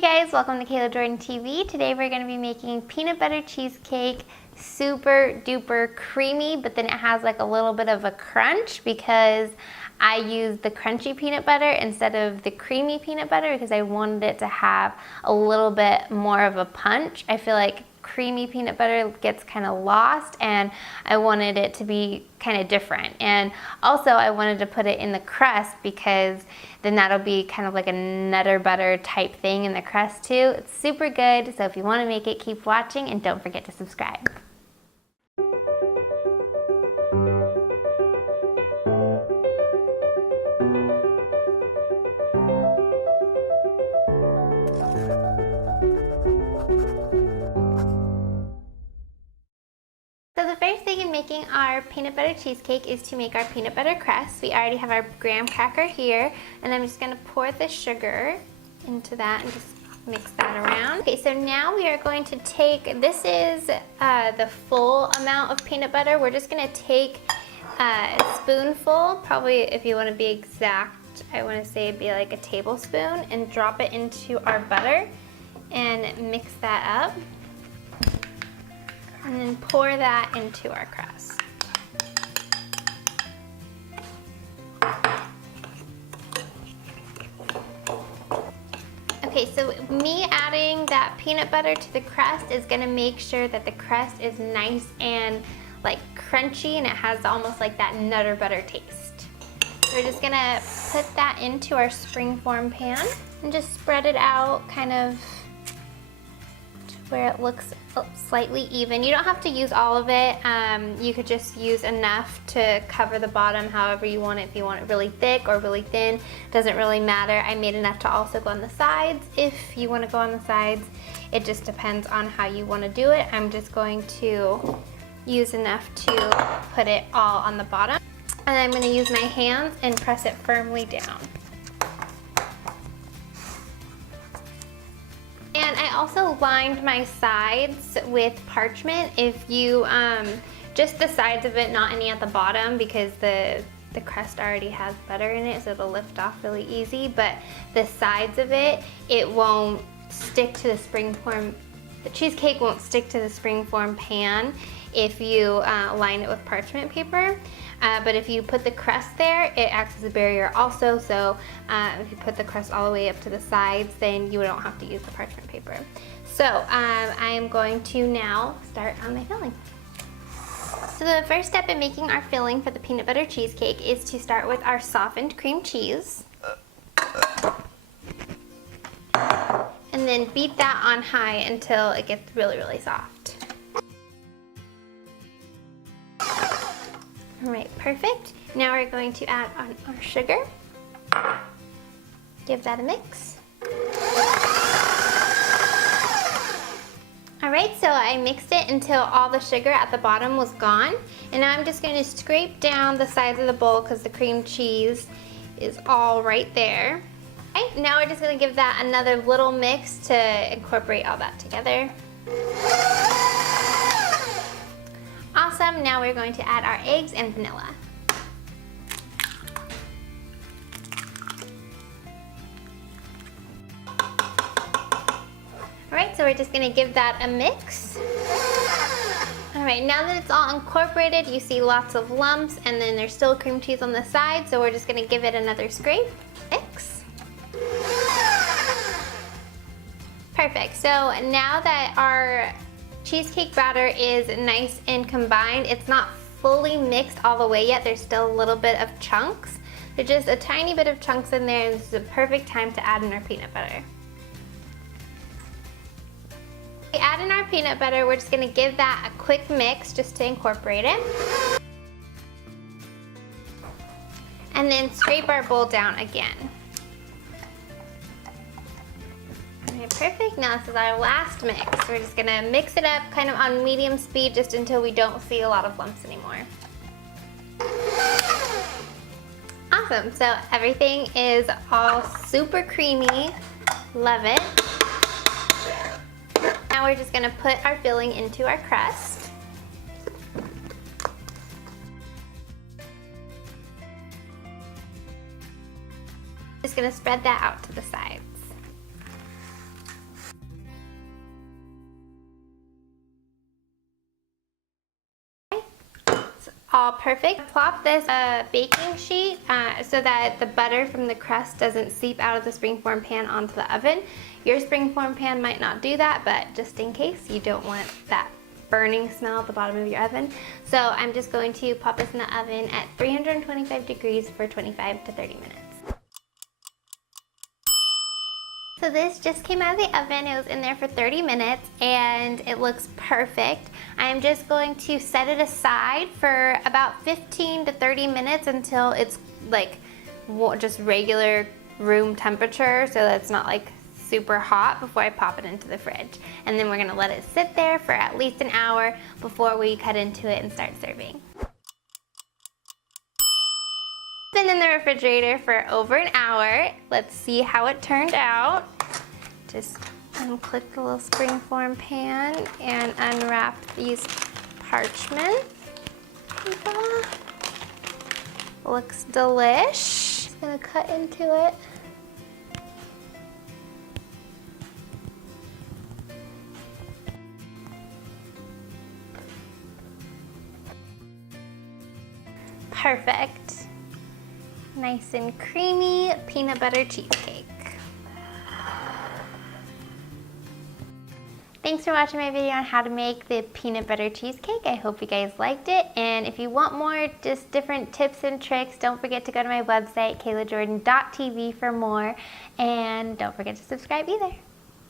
Hey guys, welcome to Cayla Jordan TV. Today we're going to be making peanut butter cheesecake, super duper creamy, but then it has like a little bit of a crunch because I used the crunchy peanut butter instead of the creamy peanut butter because I wanted it to have a little bit more of a punch. I feel like creamy peanut butter gets kind of lost and I wanted it to be kind of different. And also I wanted to put it in the crust because then that'll be kind of like a nutter butter type thing in the crust too. It's super good, so if you want to make it, keep watching and don't forget to subscribe. So the first thing in making our peanut butter cheesecake is to make our peanut butter crust. We already have our graham cracker here, and I'm just going to pour the sugar into that and just mix that around. Okay, so now we are going to take, this is the full amount of peanut butter. We're just going to take a spoonful, probably if you want to be exact, I want to say it'd be like a tablespoon, and drop it into our butter and mix that up. And then pour that into our crust. Okay, so me adding that peanut butter to the crust is gonna make sure that the crust is nice and like crunchy and it has almost like that nutter butter taste. So we're just gonna put that into our springform pan and just spread it out kind of where it looks slightly even. You don't have to use all of it. You could just use enough to cover the bottom however you want it. If you want it really thick or really thin, doesn't really matter. I made enough to also go on the sides. If you want to go on the sides, it just depends on how you want to do it. I'm just going to use enough to put it all on the bottom. And I'm going to use my hands and press it firmly down. And I also lined my sides with parchment. If you, just the sides of it, not any at the bottom because the crust already has butter in it, so it'll lift off really easy. But the sides of it, it won't stick to the springform, the cheesecake won't stick to the springform pan if you line it with parchment paper. But if you put the crust there, it acts as a barrier also, so if you put the crust all the way up to the sides, then you don't have to use the parchment paper. So I am going to now start on my filling. So the first step in making our filling for the peanut butter cheesecake is to start with our softened cream cheese. And then beat that on high until it gets really, really soft. All right, perfect. Now we're going to add on our sugar. Give that a mix. All right, so I mixed it until all the sugar at the bottom was gone. And now I'm just going to scrape down the sides of the bowl because the cream cheese is all right there. Okay, now we're just going to give that another little mix to incorporate all that together. Awesome, now we're going to add our eggs and vanilla. Alright, so we're just going to give that a mix. Alright, now that it's all incorporated, you see lots of lumps and then there's still cream cheese on the side, so we're just going to give it another scrape. Mix. Perfect, so now that our cheesecake batter is nice and combined, it's not fully mixed all the way yet, there's still a little bit of chunks. There's just a tiny bit of chunks in there, and this is a perfect time to add in our peanut butter. We add in our peanut butter, we're just going to give that a quick mix just to incorporate it. And then scrape our bowl down again. Okay, perfect. Now this is our last mix. We're just gonna mix it up kind of on medium speed just until we don't see a lot of lumps anymore. Awesome, so everything is all super creamy. Love it. Now we're just gonna put our filling into our crust. Just gonna spread that out to the sides. all perfect. Plop this baking sheet so that the butter from the crust doesn't seep out of the springform pan onto the oven. Your springform pan might not do that, but just in case, you don't want that burning smell at the bottom of your oven. So I'm just going to pop this in the oven at 325 degrees for 25 to 30 minutes. So this just came out of the oven. It was in there for 30 minutes and it looks perfect. I'm just going to set it aside for about 15 to 30 minutes until it's like just regular room temperature, so that it's not like super hot, before I pop it into the fridge. And then we're gonna let it sit there for at least an hour before we cut into it and start serving. Been in the refrigerator for over an hour. Let's see how it turned out. Just unclick the little springform pan and unwrap these parchments. Looks delish. Just gonna cut into it. Perfect. Nice and creamy peanut butter cheesecake. Thanks for watching my video on how to make the peanut butter cheesecake. I hope you guys liked it. And if you want more, just different tips and tricks, don't forget to go to my website, caylajordan.tv, for more. And don't forget to subscribe either.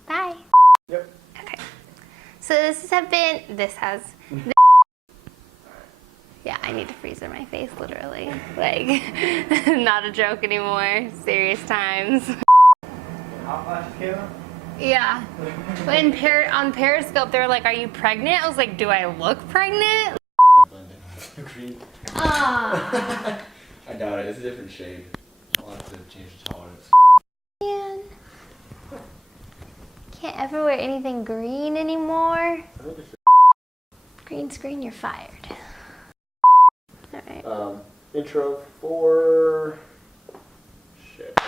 Bye. Yep. Okay. So yeah, I need to freezer my face, literally. Like, not a joke anymore. Serious times. Hot flashes, Cayla? Yeah. On Periscope, they were like, "Are you pregnant?" I was like, "Do I look pregnant?" Green. Ah. I doubt it. It's a different shade. I'll have to change the tolerance. Man. Can't ever wear anything green anymore. Green screen, you're fired. Alright. Intro for... Shit,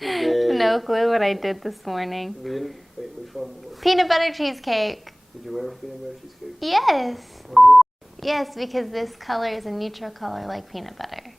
No clue what I did this morning. Wait, which one? Peanut butter cheesecake. Did you wear a peanut butter cheesecake? Yes. Was it? Yes, because this color is a neutral color like peanut butter.